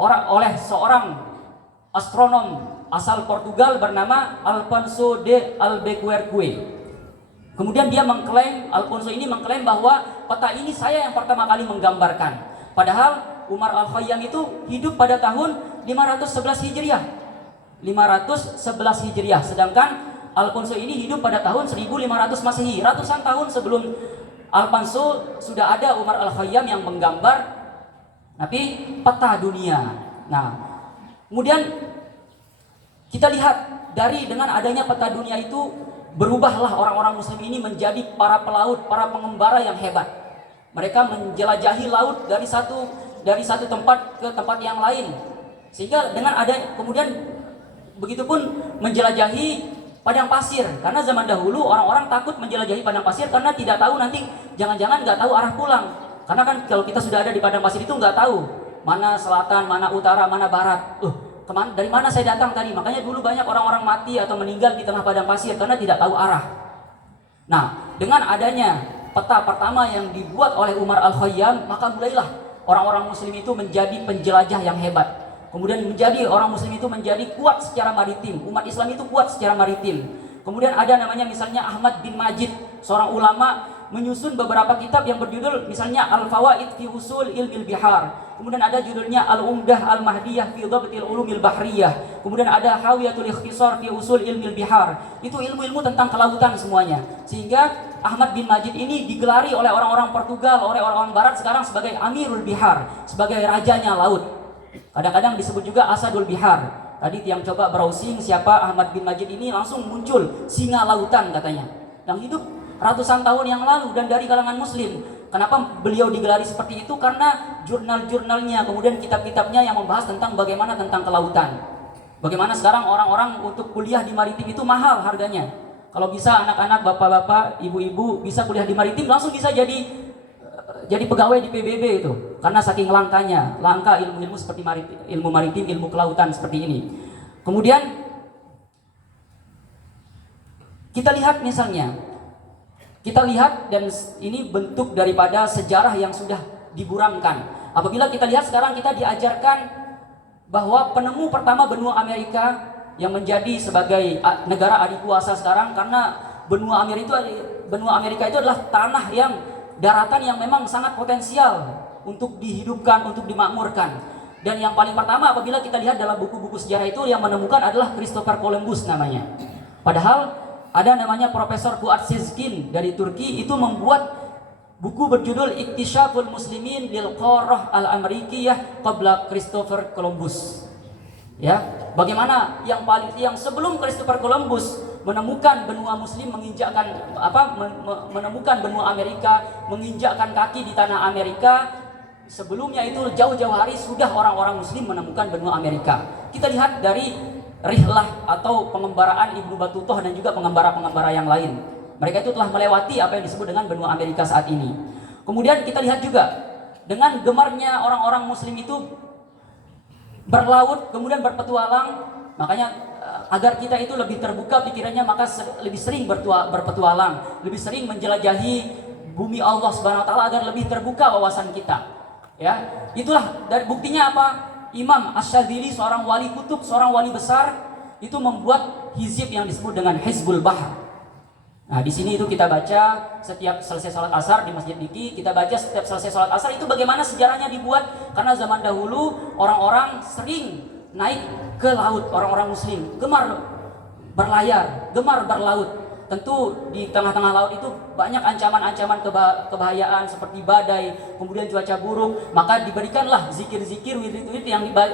oleh seorang astronom asal Portugal bernama Alfonso de Albuquerque. Kemudian Alfonso ini mengklaim bahwa peta ini saya yang pertama kali menggambarkan. Padahal Umar Al-Khayyam itu hidup pada tahun 511 Hijriah. 511 Hijriah, sedangkan Alfonso ini hidup pada tahun 1500 Masehi. Ratusan tahun sebelum Alfonso sudah ada Umar Al-Khayyam yang menggambar peta dunia. Nah, kemudian kita lihat dengan adanya peta dunia itu berubahlah orang-orang muslim ini menjadi para pelaut, para pengembara yang hebat. Mereka menjelajahi laut dari satu tempat ke tempat yang lain. Sehingga kemudian begitupun menjelajahi padang pasir. Karena zaman dahulu orang-orang takut menjelajahi padang pasir karena tidak tahu nanti jangan-jangan nggak tahu arah pulang. Karena kan kalau kita sudah ada di padang pasir itu nggak tahu mana selatan, mana utara, mana barat. Dari mana saya datang tadi? Makanya dulu banyak orang-orang mati atau meninggal di tengah padang pasir karena tidak tahu arah. Nah, dengan adanya peta pertama yang dibuat oleh Umar Al-Khayyam, maka mulailah orang-orang muslim itu menjadi penjelajah yang hebat. Kemudian orang muslim itu menjadi kuat secara maritim. Umat Islam itu kuat secara maritim. Kemudian ada namanya misalnya Ahmad bin Majid, seorang ulama, menyusun beberapa kitab yang berjudul misalnya Al-Fawaid fi Usul Ilmil Bihar. Kemudian ada judulnya Al-Umdah Al-Mahdiyah fi Dhabtil Ulumil Bahriyah. Kemudian ada Hawiyatul Ikhtisar fi Usul Ilmil Bihar. Itu ilmu-ilmu tentang kelautan semuanya. Sehingga Ahmad bin Majid ini digelari oleh orang-orang Portugal, oleh orang-orang Barat sekarang sebagai Amirul Bihar, sebagai rajanya laut. Kadang-kadang disebut juga Asadul Bihar. Tadi yang coba browsing siapa Ahmad bin Majid ini langsung muncul singa lautan katanya. Yang hidup ratusan tahun yang lalu dan dari kalangan muslim. Kenapa beliau digelari seperti itu? Karena jurnal-jurnalnya, kemudian kitab-kitabnya yang membahas tentang bagaimana tentang kelautan. Bagaimana sekarang orang-orang untuk kuliah di maritim itu mahal harganya. Kalau bisa anak-anak, bapak-bapak, ibu-ibu bisa kuliah di maritim langsung bisa jadi pegawai di PBB itu. Karena saking langka ilmu-ilmu seperti ilmu maritim, ilmu kelautan seperti ini. Kemudian kita lihat dan ini bentuk daripada sejarah yang sudah diburamkan. Apabila kita lihat sekarang kita diajarkan bahwa penemu pertama benua Amerika yang menjadi sebagai negara adikuasa sekarang, karena benua Amerika itu adalah tanah yang daratan yang memang sangat potensial untuk dihidupkan, untuk dimakmurkan. Dan yang paling pertama apabila kita lihat dalam buku-buku sejarah itu yang menemukan adalah Christopher Columbus namanya. Padahal ada namanya Profesor Fuad Sezgin dari Turki, itu membuat buku berjudul Iktisyaful Muslimin lil Qarah al-Amerikiyah qabla Christopher Columbus. Ya, bagaimana yang sebelum Christopher Columbus menemukan benua muslim, menemukan benua Amerika, menginjakkan kaki di tanah Amerika, sebelumnya itu jauh-jauh hari sudah orang-orang muslim menemukan benua Amerika. Kita lihat dari rihlah atau pengembaraan Ibnu Battutoh dan juga pengembara-pengembara yang lain. Mereka itu telah melewati apa yang disebut dengan benua Amerika saat ini. Kemudian kita lihat juga dengan gemarnya orang-orang muslim itu berlaut, kemudian berpetualang. Makanya agar kita itu lebih terbuka pikirannya, maka lebih sering berpetualang, lebih sering menjelajahi bumi Allah Subhanahu wa taala agar lebih terbuka wawasan kita. Ya, itulah dari buktinya apa? Imam Asy-Syadzili, seorang wali kutub, seorang wali besar, itu membuat hizib yang disebut dengan Hizbul Bahr. Nah, di sini itu kita baca setiap selesai sholat asar di Masjid Niki, kita baca setiap selesai sholat asar itu bagaimana sejarahnya dibuat. Karena zaman dahulu orang-orang sering naik ke laut, orang-orang muslim gemar berlayar, gemar berlaut. Tentu di tengah-tengah laut itu banyak ancaman-ancaman kebahayaan seperti badai, kemudian cuaca buruk. Maka diberikanlah zikir-zikir, wirid-wirid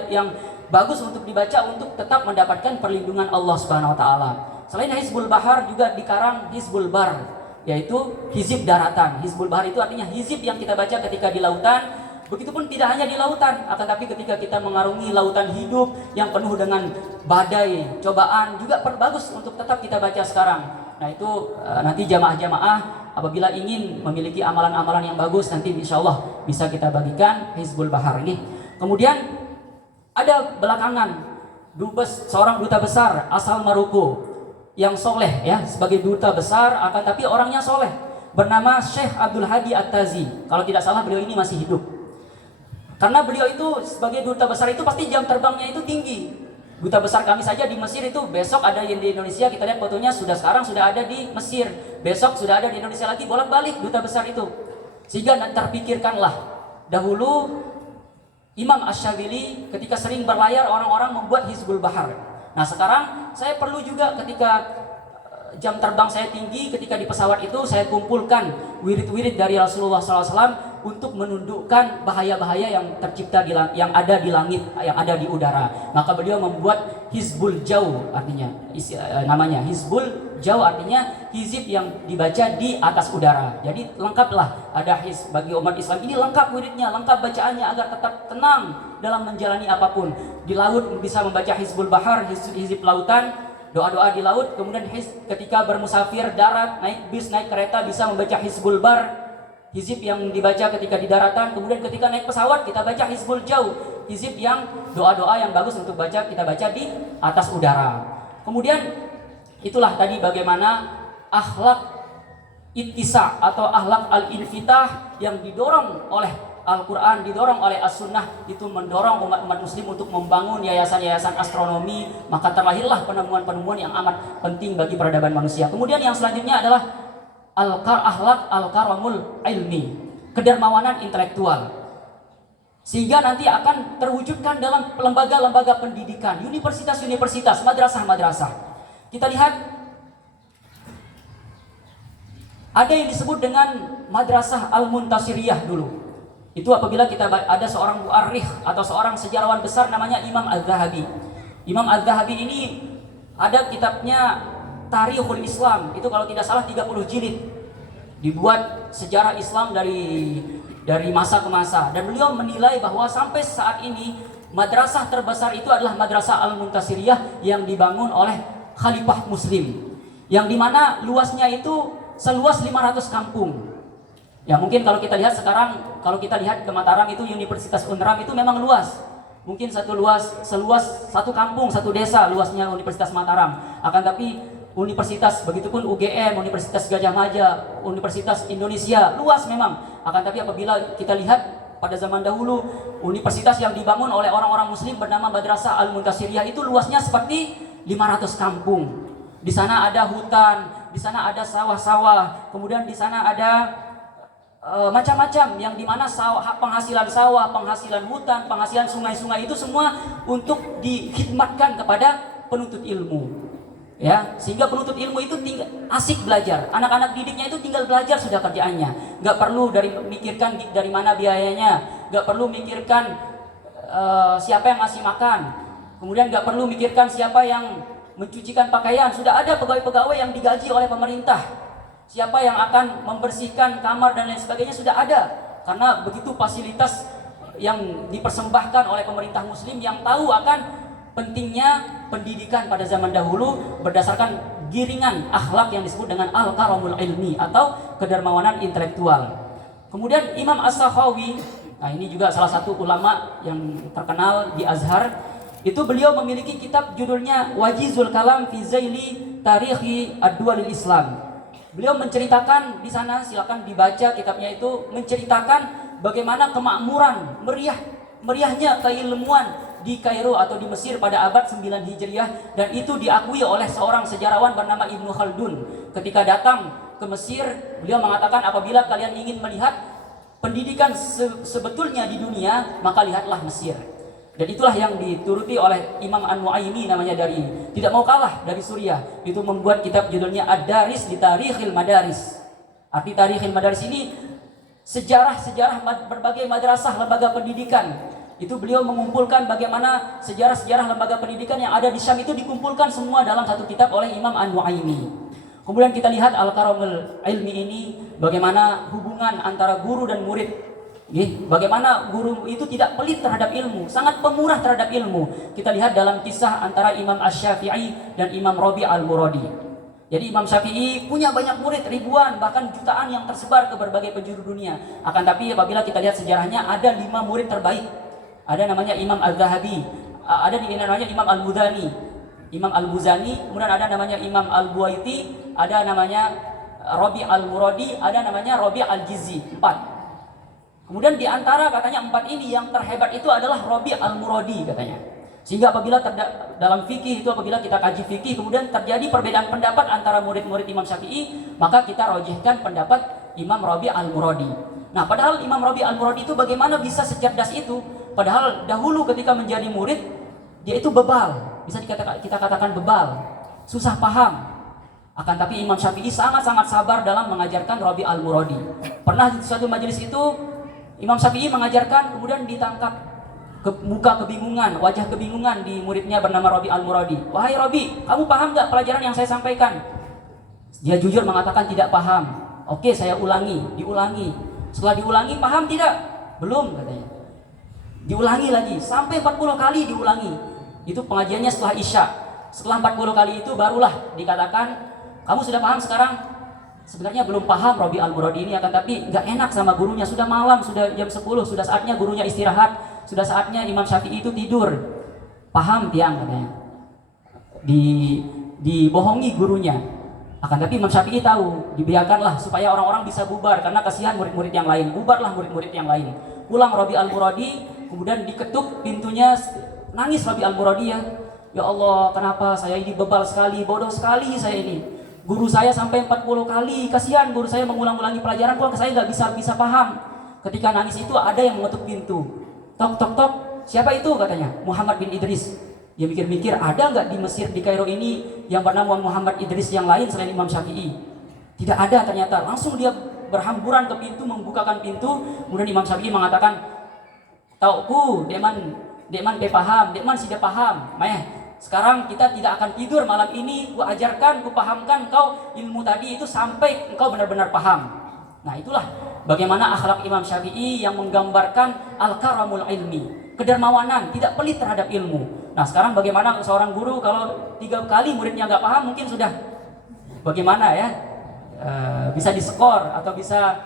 yang bagus untuk dibaca untuk tetap mendapatkan perlindungan Allah Subhanahu wa taala. Selain Hizbul Bahar juga dikarang Hizbul Bar, yaitu hizib daratan. Hizbul Bahar itu artinya hizib yang kita baca ketika di lautan. Begitupun tidak hanya di lautan, akan tapi ketika kita mengarungi lautan hidup yang penuh dengan badai, cobaan, juga bagus untuk tetap kita baca sekarang. Nah itu nanti jamaah-jamaah apabila ingin memiliki amalan-amalan yang bagus, nanti insya Allah bisa kita bagikan Hizbul Bahar ini. Kemudian ada belakangan seorang duta besar asal Maroko yang soleh, ya, sebagai duta besar akan tapi orangnya soleh, bernama Syekh Abdul Hadi At-Tazi. Kalau tidak salah beliau ini masih hidup. Karena beliau itu sebagai duta besar itu pasti jam terbangnya itu tinggi. Duta besar kami saja di Mesir itu besok ada yang di Indonesia, kita lihat fotonya sekarang sudah ada di Mesir. Besok sudah ada di Indonesia lagi, bolak-balik duta besar itu. Sehingga terpikirkanlah dahulu Imam Asy-Syadzili ketika sering berlayar orang-orang membuat Hizbul Bahar. Nah sekarang saya perlu juga ketika jam terbang saya tinggi, ketika di pesawat itu saya kumpulkan wirid-wirid dari Rasulullah SAW untuk menundukkan bahaya-bahaya yang tercipta yang ada di langit, yang ada di udara. Maka beliau membuat Hizbul Jau, artinya namanya Hizbul Jau, artinya hizib yang dibaca di atas udara. Jadi lengkaplah ada bagi umat Islam ini, lengkap wiridnya, lengkap bacaannya agar tetap tenang dalam menjalani apapun. Di laut bisa membaca Hizbul Bahar, hizib lautan, doa-doa di laut. Kemudian ketika bermusafir darat, naik bis, naik kereta bisa membaca Hizbul Bar, hizib yang dibaca ketika di daratan. Kemudian ketika naik pesawat kita baca Hizbul Jau, hizib yang doa-doa yang bagus untuk kita baca di atas udara. Kemudian itulah tadi bagaimana akhlak ittisa atau akhlak al-infitah yang didorong oleh Al-Quran, didorong oleh As-Sunnah, itu mendorong umat-umat muslim untuk membangun yayasan-yayasan astronomi. Maka terlahirlah penemuan-penemuan yang amat penting bagi peradaban manusia. Kemudian yang selanjutnya adalah akhlak al-karamul ilmi, kedermawanan intelektual, sehingga nanti akan terwujudkan dalam lembaga-lembaga pendidikan, universitas-universitas, madrasah-madrasah. Kita lihat ada yang disebut dengan madrasah al-muntasiriyah dulu. Itu apabila kita ada seorang mu'arrikh atau seorang sejarawan besar namanya Imam Az-Zahabi. Imam Az-Zahabi ini ada kitabnya Tarikhul Islam, itu kalau tidak salah 30 jilid. Dibuat sejarah Islam dari masa ke masa, dan beliau menilai bahwa sampai saat ini madrasah terbesar itu adalah madrasah Al-Muntasiriyah yang dibangun oleh Khalifah Muslim, yang dimana luasnya itu seluas 500 kampung. Ya mungkin kalau kita lihat sekarang, kalau kita lihat ke Mataram itu Universitas Unram itu memang luas. Mungkin seluas satu kampung, satu desa luasnya Universitas Mataram. Akan tapi universitas, begitupun UGM, Universitas Gadjah Mada, Universitas Indonesia, luas memang. Akan tapi apabila kita lihat pada zaman dahulu, universitas yang dibangun oleh orang-orang muslim bernama Madrasah Al-Muntasiriyah itu luasnya seperti 500 kampung. Di sana ada hutan, di sana ada sawah-sawah, kemudian di sana ada macam-macam yang dimana penghasilan sawah, penghasilan hutan, penghasilan sungai-sungai itu semua untuk dikhidmatkan kepada penuntut ilmu. Ya, sehingga penuntut ilmu itu asik belajar. Anak-anak didiknya itu tinggal belajar sudah kerjaannya. Nggak perlu mikirkan dari mana biayanya, nggak perlu mikirkan siapa yang ngasih makan. Kemudian nggak perlu mikirkan siapa yang mencucikan pakaian. Sudah ada pegawai-pegawai yang digaji oleh pemerintah. Siapa yang akan membersihkan kamar dan lain sebagainya sudah ada. Karena begitu fasilitas yang dipersembahkan oleh pemerintah muslim yang tahu akan pentingnya pendidikan pada zaman dahulu berdasarkan giringan akhlak yang disebut dengan al-karamul ilmi atau kedermawanan intelektual. Kemudian Imam As-Sakhawi, nah ini juga salah satu ulama yang terkenal di Azhar, itu beliau memiliki kitab judulnya Wajizul Kalam fi Zaili Tarikhi Ad-Duwalil Islam. Beliau menceritakan di sana, silakan dibaca kitabnya itu, menceritakan bagaimana kemakmuran, meriahnya keilmuan di Kairo atau di Mesir pada abad 9 Hijriah, dan itu diakui oleh seorang sejarawan bernama Ibnu Khaldun. Ketika datang ke Mesir, beliau mengatakan apabila kalian ingin melihat pendidikan sebetulnya di dunia, maka lihatlah Mesir. Dan itulah yang dituruti oleh Imam An-Nu'aimi namanya, dari tidak mau kalah dari Suriah. Itu membuat kitab judulnya Ad-Daris di Tarikhil Madaris. Arti Tarikhil Madaris ini sejarah-sejarah berbagai madrasah, lembaga pendidikan. Itu beliau mengumpulkan bagaimana sejarah-sejarah lembaga pendidikan yang ada di Syam itu dikumpulkan semua dalam satu kitab oleh Imam An-Nu'aimi. Kemudian kita lihat Al-Karamul Ilmi ini, bagaimana hubungan antara guru dan murid. Bagaimana guru itu tidak pelit terhadap ilmu, sangat pemurah terhadap ilmu. Kita lihat dalam kisah antara Imam Asy-Syafi'i dan Imam Rabi' Al-Muradi. Jadi Imam Syafi'i punya banyak murid, ribuan bahkan jutaan yang tersebar ke berbagai penjuru dunia. Akan tapi apabila kita lihat sejarahnya, ada 5 murid terbaik. Ada namanya Imam Al-Zahabi, ada namanya Imam Al-Muzani, Imam Al-Muzani, kemudian ada namanya Imam Al-Buaiti, ada namanya Rabi' Al-Muradi, ada namanya Rabi' Al-Jizzi, 4. Kemudian di antara katanya 4 ini yang terhebat itu adalah Rabi' al-Muradi katanya. Sehingga apabila dalam fikih itu apabila kita kaji fikih kemudian terjadi perbedaan pendapat antara murid-murid Imam Syafi'i, maka kita rojihkan pendapat Imam Rabi' al-Muradi. Nah, padahal Imam Rabi' al-Muradi itu bagaimana bisa secerdas itu? Padahal dahulu ketika menjadi murid dia itu bebal, bisa kita katakan bebal, susah paham. Akan tapi Imam Syafi'i sangat-sangat sabar dalam mengajarkan Rabi' al-Muradi. Pernah di suatu majelis itu Imam Syafi'i mengajarkan, kemudian ditangkap muka kebingungan, wajah kebingungan di muridnya bernama Rabi' al-Muradi. Wahai Rabi, kamu paham gak pelajaran yang saya sampaikan? Dia jujur mengatakan tidak paham. Oke, saya ulangi, diulangi. Setelah diulangi, paham tidak? Belum katanya. Diulangi lagi, sampai 40 kali diulangi. Itu pengajiannya setelah Isya. Setelah 40 kali itu barulah dikatakan, kamu sudah paham sekarang? Sebenarnya belum paham Rabi' al-Muradi ini, akan tapi nggak enak sama gurunya. Sudah malam, sudah jam 10, sudah saatnya gurunya istirahat. Sudah saatnya Imam Syafi'i itu tidur. Paham tiang katanya. Dibohongi gurunya. Akan tapi Imam Syafi'i tahu, dibiarkanlah supaya orang-orang bisa bubar karena kasihan murid-murid yang lain. Bubarlah murid-murid yang lain. Pulang Rabi' al-Muradi, kemudian diketuk pintunya, nangis Rabi' al-Muradi ya. Ya Allah, kenapa saya ini bebal sekali, bodoh sekali saya ini. Guru saya sampai 40 kali, kasihan guru saya mengulang-ulangi pelajaran kok saya nggak bisa paham. Ketika nangis itu ada yang mengetuk pintu. Tok tok tok, siapa itu katanya? Muhammad bin Idris. Dia mikir-mikir, ada nggak di Mesir, di Kairo ini yang bernama Muhammad Idris yang lain selain Imam Syafi'i? Tidak ada ternyata. Langsung dia berhamburan ke pintu, membukakan pintu. Kemudian Imam Syafi'i mengatakan, tauku, dekman paham, dekman sudah paham. Sekarang kita tidak akan tidur malam ini. Ku ajarkan, ku pahamkan kau ilmu tadi itu sampai engkau benar-benar paham. Nah, itulah bagaimana akhlak Imam Syafi'i yang menggambarkan al-karamul ilmi, kedermawanan, tidak pelit terhadap ilmu. Nah, sekarang bagaimana seorang guru kalau 3 kali muridnya nggak paham, mungkin sudah bagaimana ya, bisa diskor atau bisa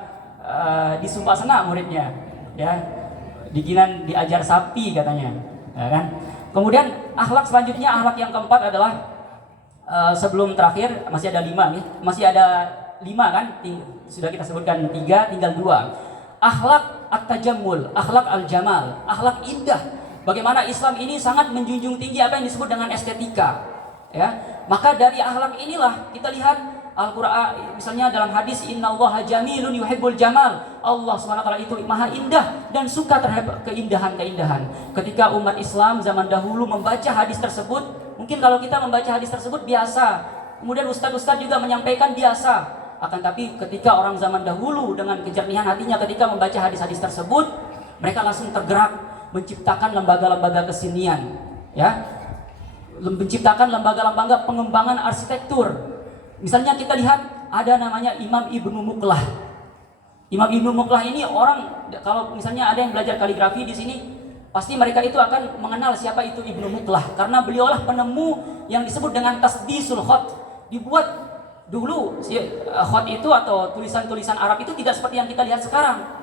disumpah senak muridnya, ya, dikinan diajar sapi katanya, ya kan? Kemudian akhlak selanjutnya, akhlak yang keempat adalah sebelum terakhir masih ada 5 nih, masih ada 5 kan? Sudah kita sebutkan 3, tinggal 2. Akhlak at-tajammul, akhlak al-jamal, akhlak indah. Bagaimana Islam ini sangat menjunjung tinggi apa yang disebut dengan estetika. Ya, maka dari akhlak inilah kita lihat Al-Quran, misalnya dalam hadis innallaha jamilun yuhibbul jamal. Allah SWT itu maha indah dan suka terhadap keindahan-keindahan. Ketika umat Islam zaman dahulu membaca hadis tersebut, mungkin kalau kita membaca hadis tersebut biasa, kemudian ustadz-ustadz juga menyampaikan biasa. Akan tapi ketika orang zaman dahulu dengan kejernihan hatinya ketika membaca hadis-hadis tersebut, mereka langsung tergerak menciptakan lembaga-lembaga kesenian, ya, menciptakan lembaga-lembaga pengembangan arsitektur. Misalnya kita lihat ada namanya Imam Ibnu Muqlah. Imam Ibnu Muqlah ini orang, kalau misalnya ada yang belajar kaligrafi di sini, pasti mereka itu akan mengenal siapa itu Ibnu Muqlah karena beliaulah penemu yang disebut dengan tasdisul khat. Dibuat dulu khat itu atau tulisan-tulisan Arab itu tidak seperti yang kita lihat sekarang.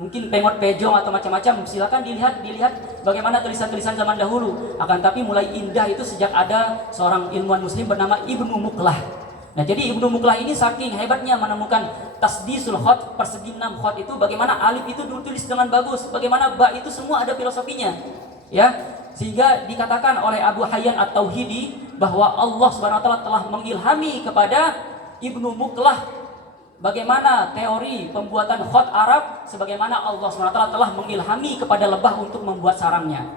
Mungkin pengot pejong atau macam-macam, silakan dilihat bagaimana tulisan-tulisan zaman dahulu. Akan tapi mulai indah itu sejak ada seorang ilmuwan muslim bernama Ibnu Muqlah. Nah, jadi Ibnu Muqlah ini saking hebatnya menemukan tasdisul khat, persegi 6 khat itu, bagaimana alif itu ditulis dengan bagus, bagaimana ba itu semua ada filosofinya. Ya, sehingga dikatakan oleh Abu Hayyan At-Tauhidi bahwa Allah SWT telah mengilhami kepada Ibnu Muqlah bagaimana teori pembuatan khat Arab, sebagaimana Allah SWT telah mengilhami kepada lebah untuk membuat sarangnya.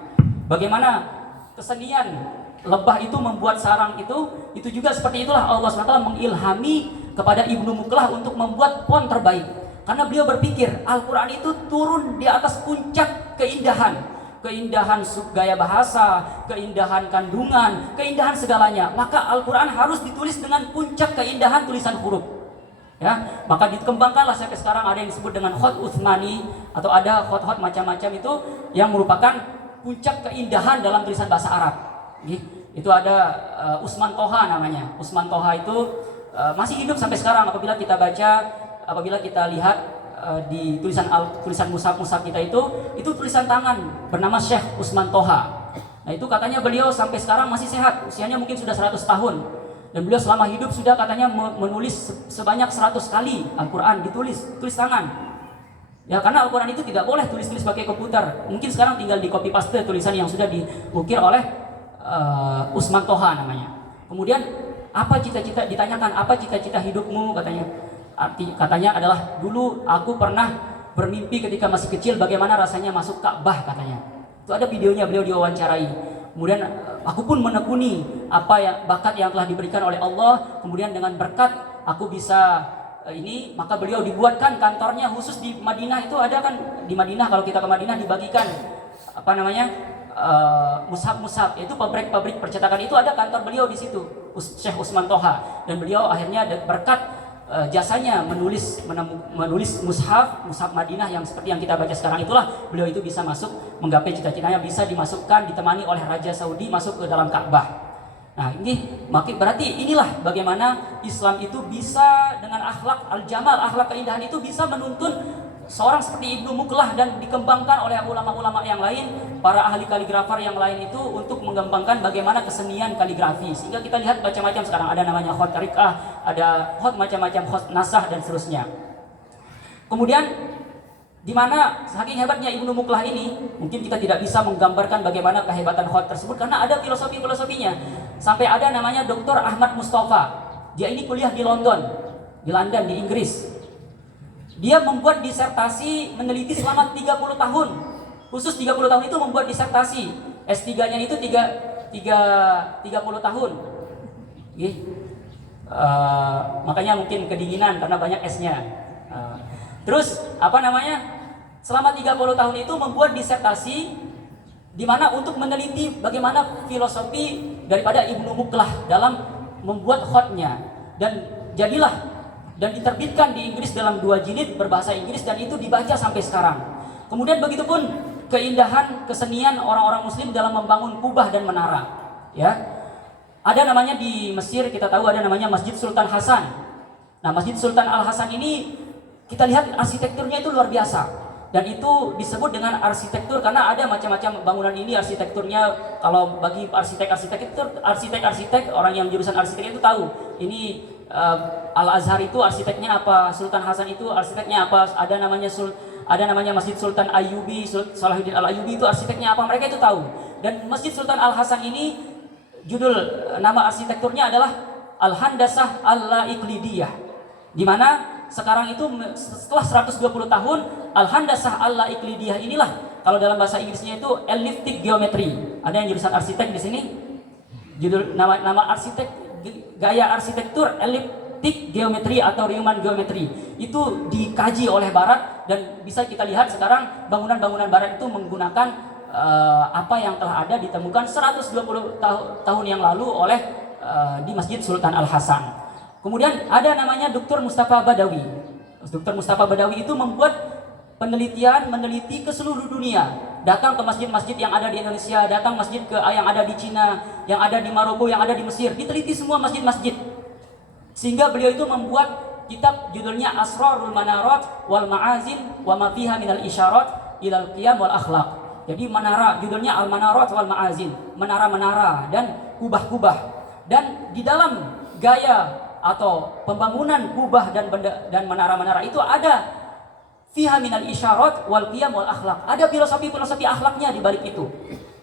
Bagaimana kesenian lebah itu membuat sarang itu juga seperti itulah Allah SWT mengilhami kepada Ibnu Muqlah untuk membuat font terbaik. Karena beliau berpikir Al-Quran itu turun di atas puncak keindahan gaya bahasa, keindahan kandungan, keindahan segalanya. Maka Al-Quran harus ditulis dengan puncak keindahan tulisan huruf. Ya, maka dikembangkanlah sampai sekarang ada yang disebut dengan khat Utsmani atau ada khat-khat macam-macam itu yang merupakan puncak keindahan dalam tulisan bahasa Arab. Itu ada Usman Toha namanya. Usman Toha itu masih hidup sampai sekarang. Apabila kita lihat di tulisan mushaf kita itu tulisan tangan bernama Syekh Usman Toha. Nah, itu katanya beliau sampai sekarang masih sehat, usianya mungkin sudah 100 tahun. Dan beliau selama hidup sudah katanya menulis sebanyak 100 kali Al-Quran tulis tangan. Ya, karena Al-Quran itu tidak boleh tulis-tulis pakai komputer. Mungkin sekarang tinggal di copy paste tulisan yang sudah diukir oleh Usman Toha namanya. Kemudian apa cita-cita, ditanyakan apa cita-cita hidupmu, katanya. Katanya adalah, dulu aku pernah bermimpi ketika masih kecil bagaimana rasanya masuk Ka'bah, katanya. Itu ada videonya, beliau diwawancarai. Kemudian aku pun menekuni apa yang bakat yang telah diberikan oleh Allah. Kemudian dengan berkat aku bisa ini, maka beliau dibuatkan kantornya khusus di Madinah. Itu ada kan di Madinah, kalau kita ke Madinah dibagikan apa namanya mushaf-mushaf, itu pabrik-pabrik percetakan, itu ada kantor beliau di situ, Syekh Usman Toha. Dan beliau akhirnya berkat jasanya menulis mushaf Madinah yang seperti yang kita baca sekarang itulah, beliau itu bisa masuk menggapai cita-citanya, bisa dimasukkan ditemani oleh Raja Saudi masuk ke dalam Ka'bah. Nah, ini berarti inilah bagaimana Islam itu bisa dengan akhlak al-jamal, akhlak keindahan itu bisa menuntun seorang seperti Ibnu Muqlah dan dikembangkan oleh ulama-ulama yang lain, para ahli kaligrafer yang lain itu untuk mengembangkan bagaimana kesenian kaligrafi. Sehingga kita lihat macam-macam sekarang, ada namanya khot tariqah, ada khot macam-macam, khot nasah dan seterusnya. Kemudian di mana saking hebatnya Ibnu Muqlah ini, mungkin kita tidak bisa menggambarkan bagaimana kehebatan khot tersebut karena ada filosofinya. Sampai ada namanya Dr. Ahmad Mustafa. Dia ini kuliah di London, di Inggris. Dia membuat disertasi meneliti selama 30 tahun. Khusus 30 tahun itu membuat disertasi. S3-nya itu 30 tahun. Makanya mungkin kedinginan karena banyak S-nya. Terus apa namanya? Selama 30 tahun itu membuat disertasi di mana untuk meneliti bagaimana filosofi daripada Ibnu Muqlah dalam membuat khotnya, dan jadilah dan diterbitkan di Inggris dalam 2 jilid berbahasa Inggris, dan itu dibaca sampai sekarang. Kemudian begitupun keindahan kesenian orang-orang muslim dalam membangun kubah dan menara, ya. Ada namanya di Mesir, kita tahu ada namanya Masjid Sultan Hasan. Nah, Masjid Sultan Al Hasan ini kita lihat arsitekturnya itu luar biasa. Dan itu disebut dengan arsitektur karena ada macam-macam bangunan ini arsitekturnya. Kalau bagi arsitek orang yang jurusan arsitek itu tahu. Ini Al-Azhar itu arsiteknya apa, Sultan Hasan itu arsiteknya apa, ada namanya Masjid Sultan Ayyubi, Salahuddin Al-Ayyubi itu arsiteknya apa, mereka itu tahu. Dan Masjid Sultan Al-Hasan ini nama arsitekturnya adalah Al-Handasah Al-Iqlidiyah, di mana sekarang itu setelah 120 tahun Al-Handasah Al-Iqlidiyah inilah, kalau dalam bahasa Inggrisnya itu elliptic geometry. Ada yang jurusan arsitek di sini? Judul nama arsitek, gaya arsitektur elliptic geometry atau Riemann geometry itu dikaji oleh Barat, dan bisa kita lihat sekarang bangunan-bangunan Barat itu menggunakan apa yang telah ada ditemukan 120 tahun yang lalu oleh di Masjid Sultan Al Hasan. Kemudian ada namanya Dr. Mustafa Badawi. Dr. Mustafa Badawi itu membuat meneliti ke seluruh dunia. Datang ke masjid-masjid yang ada di Indonesia, datang masjid yang ada di Cina, yang ada di Maroko, yang ada di Mesir, diteliti semua masjid-masjid. Sehingga beliau itu membuat kitab judulnya Asrarul Manarat wal Ma'azin wa ma fiha minal isyarat ilal qiyam wal akhlaq. Jadi menara, judulnya Al-Manarat wal Ma'azin, menara-menara dan kubah-kubah. Dan di dalam gaya atau pembangunan kubah dan menara-menara itu ada fiha minal isyarat wal qiyam wal akhlaq. Ada filosofi akhlaknya di balik itu.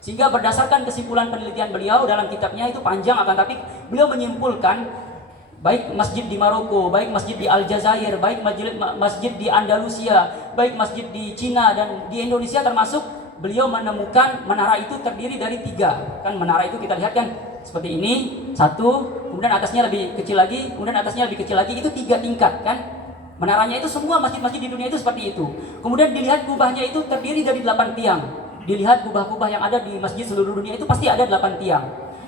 Sehingga berdasarkan kesimpulan penelitian beliau dalam kitabnya, itu panjang akan tapi beliau menyimpulkan baik masjid di Maroko, baik masjid di Aljazair, baik masjid di Andalusia, baik masjid di Cina dan di Indonesia termasuk, beliau menemukan menara itu terdiri dari 3. Kan menara itu kita lihat kan seperti ini, 1, kemudian atasnya lebih kecil lagi, kemudian atasnya lebih kecil lagi, itu 3 tingkat kan. Menaranya itu semua masjid-masjid di dunia itu seperti itu. Kemudian dilihat kubahnya itu terdiri dari 8 tiang. Dilihat kubah-kubah yang ada di masjid seluruh dunia itu pasti ada 8 tiang.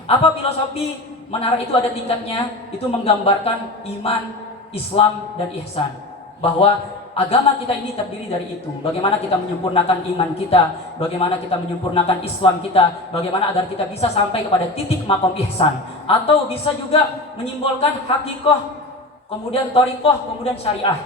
Apa filosofi menara itu ada tingkatnya? Itu menggambarkan iman, Islam dan ihsan. Bahwa agama kita ini terdiri dari itu. Bagaimana kita menyempurnakan iman kita, bagaimana kita menyempurnakan Islam kita, bagaimana agar kita bisa sampai kepada titik makom ihsan. Atau bisa juga menyimbolkan hakikoh, kemudian thariqoh, kemudian syariah.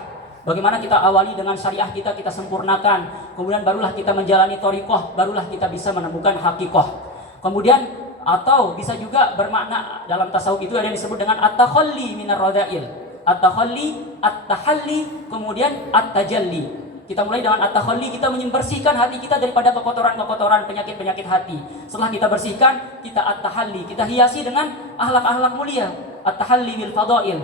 Bagaimana kita awali dengan syariah kita sempurnakan, kemudian barulah kita menjalani thariqoh, barulah kita bisa menemukan hakikoh. Kemudian atau bisa juga bermakna dalam tasawuf itu ada yang disebut dengan at-takhalli minar radha'il. At-takhalli, at-tahalli, kemudian at-tajalli. Kita mulai dengan at-takhalli, kita membersihkan hati kita daripada kekotoran-kekotoran, penyakit-penyakit hati. Setelah kita bersihkan, kita at-tahalli, kita hiasi dengan akhlak-akhlak mulia. At-tahalli bil fadail.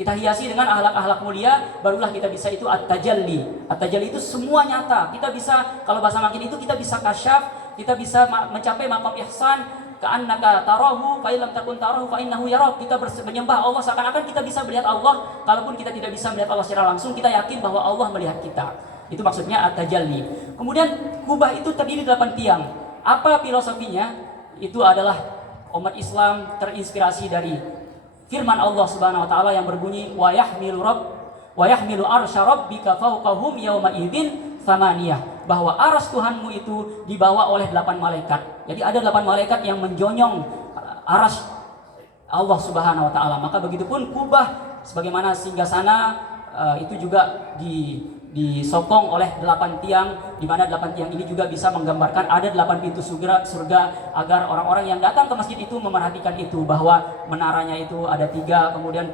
Kita hiasi dengan akhlak-akhlak mulia, barulah kita bisa itu at-tajalli. At-tajalli itu semua nyata. Kita bisa, kalau bahasa makin itu kita bisa kasyaf, kita bisa mencapai maqam ihsan, ka'annaka tarahu fa illam takun tarahu fa innahu yarak. Kita menyembah Allah seakan-akan kita bisa melihat Allah, kalaupun kita tidak bisa melihat Allah secara langsung, kita yakin bahwa Allah melihat kita. Itu maksudnya at-tajalli. Kemudian kubah itu terdiri 8 tiang. Apa filosofinya? Itu adalah umat Islam terinspirasi dari firman Allah Subhanahu wa taala yang berbunyi wa yahmilu arsy rabbika fawqahum yauma idzin tsamaniyah, bahwa arsy Tuhanmu itu dibawa oleh 8 malaikat. Jadi ada 8 malaikat yang menjonyong arsy Allah Subhanahu wa taala. Maka begitupun kubah sebagaimana singgasana itu juga disokong oleh 8 tiang, di mana 8 tiang ini juga bisa menggambarkan ada 8 pintu surga, agar orang-orang yang datang ke masjid itu memerhatikan itu, bahwa menaranya itu ada 3, kemudian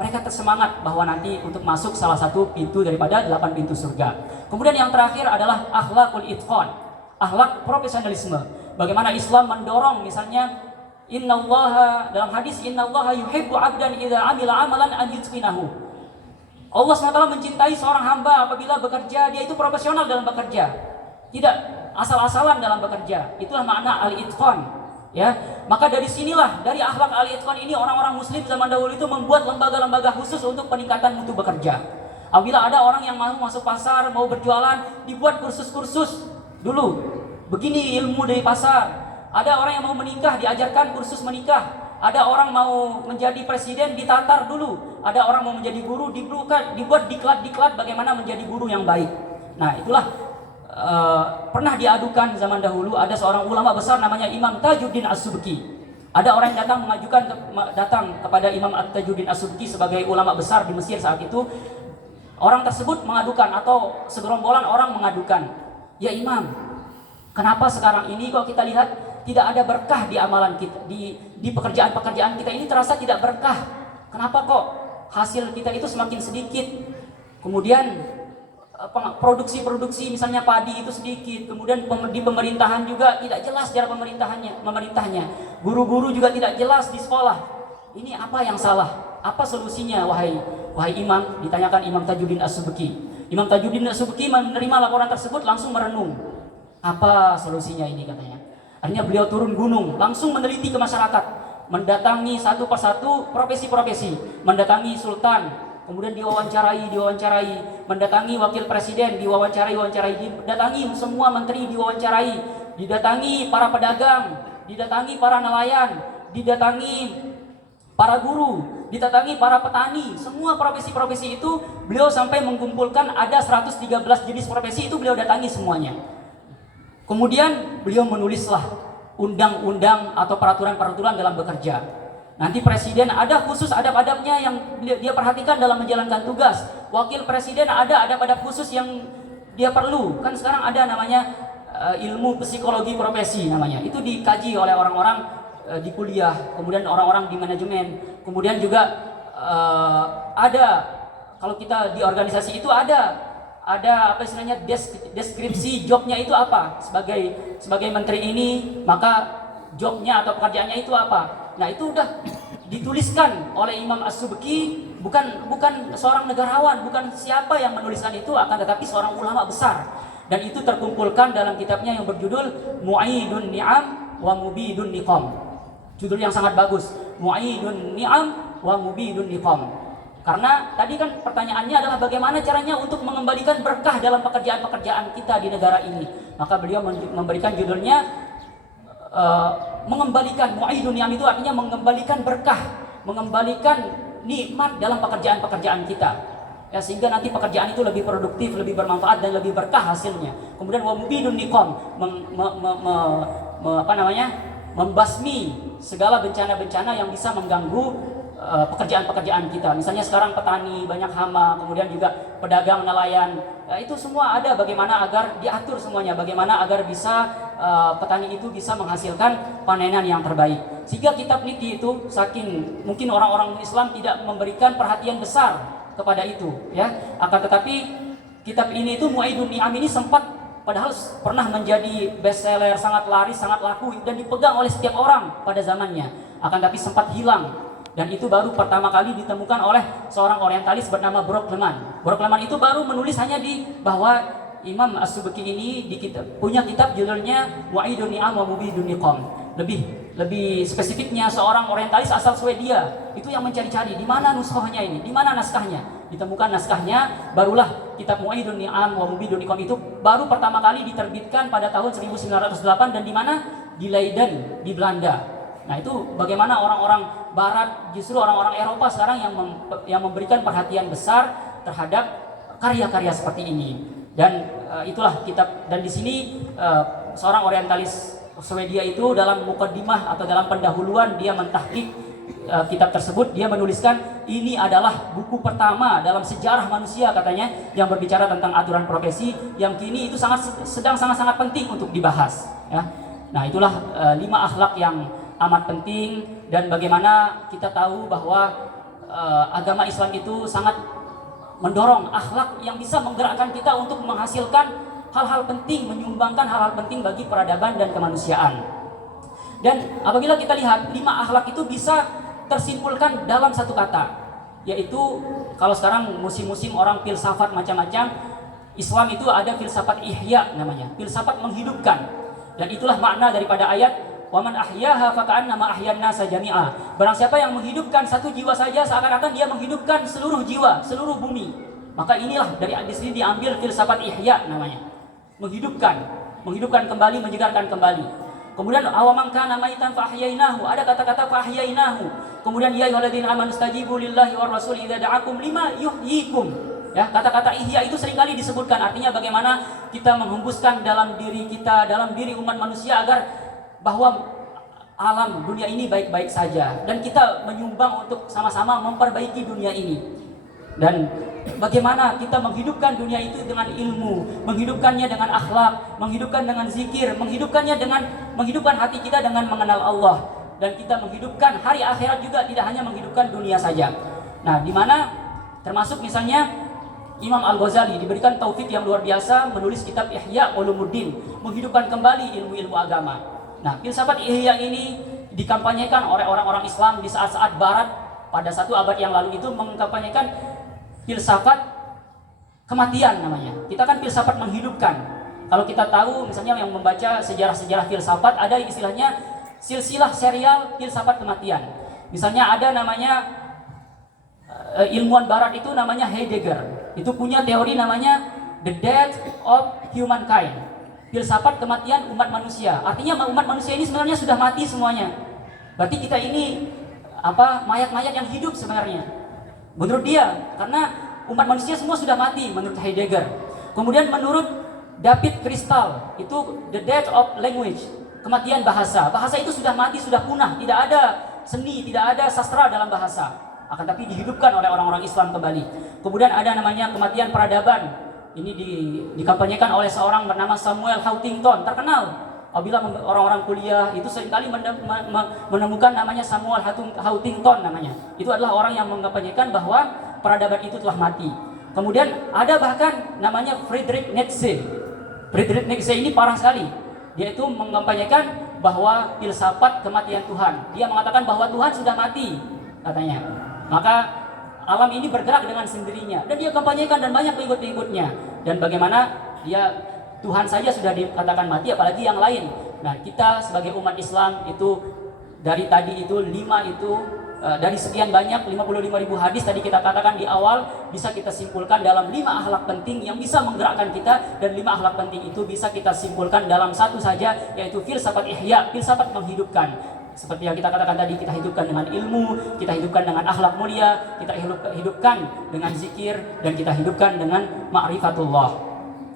mereka tersemangat bahwa nanti untuk masuk salah satu pintu daripada 8 pintu surga. Kemudian yang terakhir adalah akhlakul itqan, akhlak profesionalisme. Bagaimana Islam mendorong, misalnya innallaha, dalam hadis innallaha yuhibbu 'abdan idza 'amila 'amalan an yutqinahu. Allah SWT mencintai seorang hamba apabila bekerja, dia itu profesional dalam bekerja, tidak asal-asalan dalam bekerja. Itulah makna al-itqan, ya. Maka dari sinilah, dari akhlak al-itqan ini, orang-orang muslim zaman dahulu itu membuat lembaga-lembaga khusus untuk peningkatan mutu bekerja. Apabila ada orang yang mau masuk pasar, mau berjualan, dibuat kursus-kursus dulu. Begini ilmu dari pasar. Ada orang yang mau menikah, diajarkan kursus menikah. Ada orang mau menjadi presiden, ditatar dulu. Ada orang mau menjadi guru, dibuat diklat-diklat bagaimana menjadi guru yang baik. Nah, itulah pernah diadukan zaman dahulu, ada seorang ulama besar namanya Imam Tajuddin As-Subki. Ada orang yang datang kepada Imam Tajuddin As-Subki sebagai ulama besar di Mesir saat itu. Orang tersebut mengadukan, atau segerombolan orang mengadukan, "Ya Imam, kenapa sekarang ini kok kita lihat tidak ada berkah di amalan kita, di pekerjaan-pekerjaan kita ini terasa tidak berkah. Kenapa kok hasil kita itu semakin sedikit? Kemudian produksi misalnya padi itu sedikit. Kemudian di pemerintahan juga tidak jelas cara memerintahnya. Guru-guru juga tidak jelas di sekolah. Ini apa yang salah? Apa solusinya wahai Imam?" Ditanyakan Imam Tajuddin As-Subki. Imam Tajuddin As-Subki menerima laporan tersebut, langsung merenung. Apa solusinya ini, katanya. Akhirnya beliau turun gunung, langsung meneliti ke masyarakat, mendatangi satu persatu profesi-profesi, mendatangi sultan, kemudian diwawancarai, mendatangi wakil presiden, diwawancarai, didatangi semua menteri, diwawancarai, didatangi para pedagang, didatangi para nelayan, didatangi para guru, didatangi para petani. Semua profesi-profesi itu beliau sampai mengumpulkan ada 113 jenis profesi, itu beliau datangi semuanya. Kemudian beliau menulislah undang-undang atau peraturan-peraturan dalam bekerja. Nanti presiden ada khusus adab-adabnya yang dia perhatikan dalam menjalankan tugas. Wakil presiden ada adab-adab khusus yang dia perlu. Kan sekarang ada namanya ilmu psikologi profesi namanya. Itu dikaji oleh orang-orang di kuliah, kemudian orang-orang di manajemen. Kemudian juga ada, kalau kita di organisasi itu ada apa istilahnya deskripsi jobnya itu apa, sebagai menteri ini, maka jobnya atau pekerjaannya itu apa. Nah, itu udah dituliskan oleh Imam As-Subki, bukan seorang negarawan, bukan siapa yang menuliskan itu, akan tetapi seorang ulama besar, dan itu terkumpulkan dalam kitabnya yang berjudul Mu'idun Ni'am wa Mubidun Niqam. Judul yang sangat bagus, Mu'idun Ni'am wa Mubidun Niqam. Karena tadi kan pertanyaannya adalah bagaimana caranya untuk mengembalikan berkah dalam pekerjaan-pekerjaan kita di negara ini. Maka beliau memberikan judulnya mengembalikan. Mu'idun Ni'am itu artinya mengembalikan berkah, mengembalikan nikmat dalam pekerjaan-pekerjaan kita. Ya, sehingga nanti pekerjaan itu lebih produktif, lebih bermanfaat, dan lebih berkah hasilnya. Kemudian wa mubidun niqam, membasmi segala bencana-bencana yang bisa mengganggu pekerjaan-pekerjaan kita. Misalnya sekarang petani banyak hama, kemudian juga pedagang, nelayan, itu semua ada bagaimana agar diatur semuanya, bagaimana agar bisa petani itu bisa menghasilkan panenan yang terbaik. Sehingga kitab niki itu, saking mungkin orang-orang Islam tidak memberikan perhatian besar kepada itu, ya. Akan tetapi kitab ini itu Mu'aidun Ni'am ini sempat padahal pernah menjadi bestseller, sangat laris, sangat laku dan dipegang oleh setiap orang pada zamannya. Akan tapi sempat hilang, dan itu baru pertama kali ditemukan oleh seorang orientalis bernama Brockleman. Brockleman itu baru menulis hanya di bahwa Imam As-Subki ini punya kitab judulnya Mu'aidun Ni'am wa Mubidun Niqam. Lebih spesifiknya seorang orientalis asal Swedia itu yang mencari-cari di mana nuskhahnya ini, di mana naskahnya. Ditemukan naskahnya, barulah kitab Mu'aidun Ni'am wa Mubidun Niqam itu baru pertama kali diterbitkan pada tahun 1908 dan di mana? Di Leiden, di Belanda. Nah, itu bagaimana orang-orang barat, justru orang-orang Eropa sekarang yang memberikan perhatian besar terhadap karya-karya seperti ini. Dan itulah kitab, dan di sini seorang orientalis Swedia itu dalam mukaddimah atau dalam pendahuluan dia mentahqiq kitab tersebut, dia menuliskan ini adalah buku pertama dalam sejarah manusia katanya yang berbicara tentang aturan profesi yang kini itu sangat penting untuk dibahas ya. Nah, itulah 5 akhlak yang amat penting, dan bagaimana kita tahu bahwa agama Islam itu sangat mendorong akhlak yang bisa menggerakkan kita untuk menghasilkan hal-hal penting, menyumbangkan hal-hal penting bagi peradaban dan kemanusiaan. Dan apabila kita lihat 5 akhlak itu bisa tersimpulkan dalam satu kata, yaitu kalau sekarang musim-musim orang filsafat macam-macam, Islam itu ada filsafat ihya namanya, filsafat menghidupkan. Dan itulah makna daripada ayat waman ahyaha faka'annama ahyan nasa jami'a. Barang siapa yang menghidupkan satu jiwa saja seakan-akan dia menghidupkan seluruh jiwa, seluruh bumi. Maka inilah dari di sini diambil filsafat ihya namanya. Menghidupkan kembali, menyegarkan kembali. Kemudian awaman kana maitan fa ahyainahu, ada kata-kata fa ahyainahu. Kemudian ya ayyuhalladzina amanu stajibu lillahi war rasul idza da'akum lima yuhyikum. Ya, kata-kata ihya itu seringkali disebutkan, artinya bagaimana kita menghembuskan dalam diri kita, dalam diri umat manusia agar bahwa alam dunia ini baik-baik saja, dan kita menyumbang untuk sama-sama memperbaiki dunia ini. Dan bagaimana kita menghidupkan dunia itu dengan ilmu, menghidupkannya dengan akhlak, menghidupkan dengan zikir, menghidupkan hati kita dengan mengenal Allah, dan kita menghidupkan hari akhirat juga, tidak hanya menghidupkan dunia saja. Nah, di mana termasuk misalnya Imam Al-Ghazali diberikan taufik yang luar biasa menulis kitab Ihya Ulumuddin, menghidupkan kembali ilmu-ilmu agama. Nah, filsafat ihya ini dikampanyekan oleh orang-orang Islam di saat-saat Barat pada 1 abad yang lalu itu mengkampanyekan filsafat kematian namanya. Kita kan filsafat menghidupkan. Kalau kita tahu misalnya yang membaca sejarah-sejarah filsafat, ada istilahnya silsilah serial filsafat kematian. Misalnya ada namanya ilmuwan Barat itu namanya Heidegger. Itu punya teori namanya The Death of Humankind. Filsafat kematian umat manusia. Artinya umat manusia ini sebenarnya sudah mati semuanya. Berarti kita ini mayat-mayat yang hidup sebenarnya. Menurut dia, karena umat manusia semua sudah mati menurut Heidegger. Kemudian menurut David Crystal, itu The Death of Language, kematian bahasa. Bahasa itu sudah mati, sudah punah, tidak ada seni, tidak ada sastra dalam bahasa. Akan tapi dihidupkan oleh orang-orang Islam kembali. Kemudian ada namanya kematian peradaban. Ini dikampanyekan oleh seorang bernama Samuel Huntington, terkenal. Apabila orang-orang kuliah itu seringkali menemukan namanya Samuel Huntington namanya. Itu adalah orang yang mengkampanyekan bahwa peradaban itu telah mati. Kemudian ada bahkan namanya Friedrich Nietzsche. Friedrich Nietzsche ini parah sekali. Dia itu mengkampanyekan bahwa filsafat kematian Tuhan. Dia mengatakan bahwa Tuhan sudah mati, katanya. Maka alam ini bergerak dengan sendirinya, dan dia kampanyekan dan banyak pengikut-pengikutnya. Dan bagaimana dia Tuhan saja sudah dikatakan mati, apalagi yang lain. Nah, kita sebagai umat Islam itu dari tadi itu 5 itu dari sekian banyak 55.000 hadis tadi kita katakan di awal, bisa kita simpulkan dalam 5 akhlak penting yang bisa menggerakkan kita, dan 5 akhlak penting itu bisa kita simpulkan dalam satu saja, yaitu filsafat ihya, filsafat menghidupkan. Seperti yang kita katakan tadi, kita hidupkan dengan ilmu, kita hidupkan dengan akhlak mulia, kita hidupkan dengan zikir, dan kita hidupkan dengan ma'rifatullah.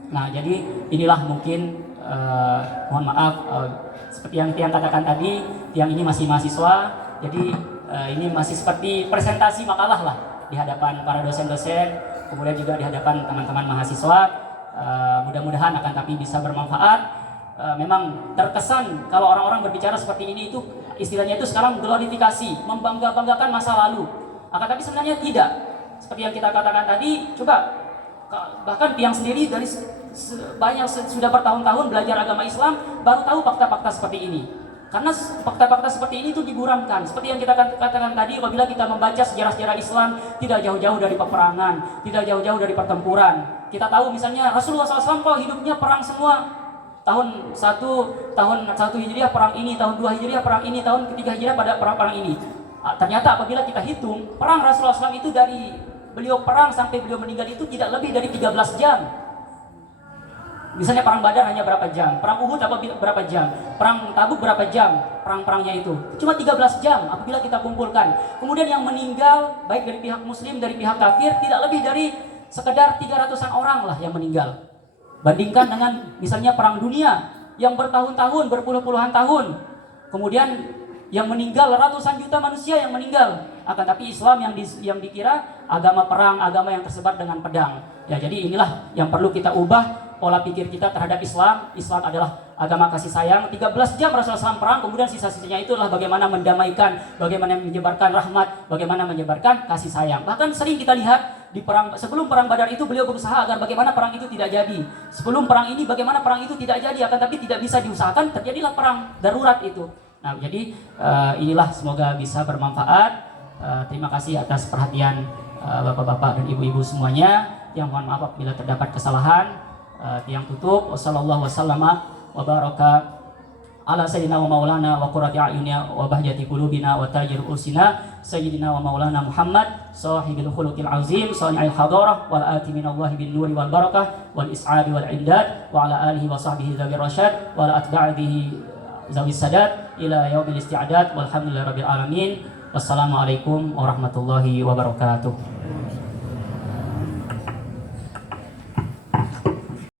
Nah, jadi inilah mungkin mohon maaf seperti yang Tiang katakan tadi, Tiang ini masih mahasiswa, jadi ini masih seperti presentasi makalah lah di hadapan para dosen-dosen, kemudian juga di hadapan teman-teman mahasiswa. Mudah-mudahan akan tapi bisa bermanfaat. Memang terkesan kalau orang-orang berbicara seperti ini itu istilahnya itu sekarang glorifikasi, membangga-banggakan masa lalu. Akan tapi sebenarnya tidak. Seperti yang kita katakan tadi, coba bahkan tiang sendiri dari banyak sudah bertahun-tahun belajar agama Islam baru tahu fakta-fakta seperti ini. Karena fakta-fakta seperti ini itu diburamkan. Seperti yang kita katakan tadi, apabila kita membaca sejarah-sejarah Islam, tidak jauh-jauh dari peperangan, tidak jauh-jauh dari pertempuran. Kita tahu misalnya Rasulullah SAW kok hidupnya perang semua. Tahun 1 Hijriah perang ini, tahun 2 Hijriah perang ini, tahun ketiga Hijriah pada perang ini. Ternyata apabila kita hitung, perang Rasulullah SAW itu dari beliau perang sampai beliau meninggal itu tidak lebih dari 13 jam. Misalnya perang Badar hanya berapa jam, perang Uhud berapa jam, perang Tabuk berapa jam, perang-perangnya itu cuma 13 jam apabila kita kumpulkan. Kemudian yang meninggal baik dari pihak muslim, dari pihak kafir tidak lebih dari sekedar 300-an orang lah yang meninggal. Bandingkan dengan misalnya perang dunia yang bertahun-tahun, berpuluh-puluhan tahun, kemudian yang meninggal ratusan juta manusia yang meninggal. Akan tapi Islam yang dikira agama perang, agama yang tersebar dengan pedang. Ya, jadi inilah yang perlu kita ubah pola pikir kita terhadap Islam. Islam adalah agama kasih sayang. 13 jam Rasulullah SAW perang, kemudian sisa-sisanya itulah bagaimana mendamaikan, bagaimana menyebarkan rahmat, bagaimana menyebarkan kasih sayang. Bahkan sering kita lihat di perang, sebelum perang Badar itu beliau berusaha agar bagaimana perang itu tidak jadi. Sebelum perang ini bagaimana perang itu tidak jadi, akan tapi tidak bisa diusahakan, terjadilah perang darurat itu. Nah, jadi inilah semoga bisa bermanfaat. Terima kasih atas perhatian bapak-bapak dan ibu-ibu semuanya. Yang mohon maaf apabila terdapat kesalahan. Yang tutup, wassallallahu wasallama wa baraka ala sayyidina wa maulana wa qurrati a'yunina wa bahjati qulubina wa tajir usina sayyidina wa maulana Muhammad sahibil khuluqil azim sani'il hadarah wal ati minallahi bin nuri wal barakah wal is'adi wal indad wa ala alihi wa sahbihi dzawir rasyad wa ala atba'ihi zawis sadat ila yaumil isti'adad walhamdulillahi rabbil alamin. Wassalamualaikum warahmatullahi wabarakatuh.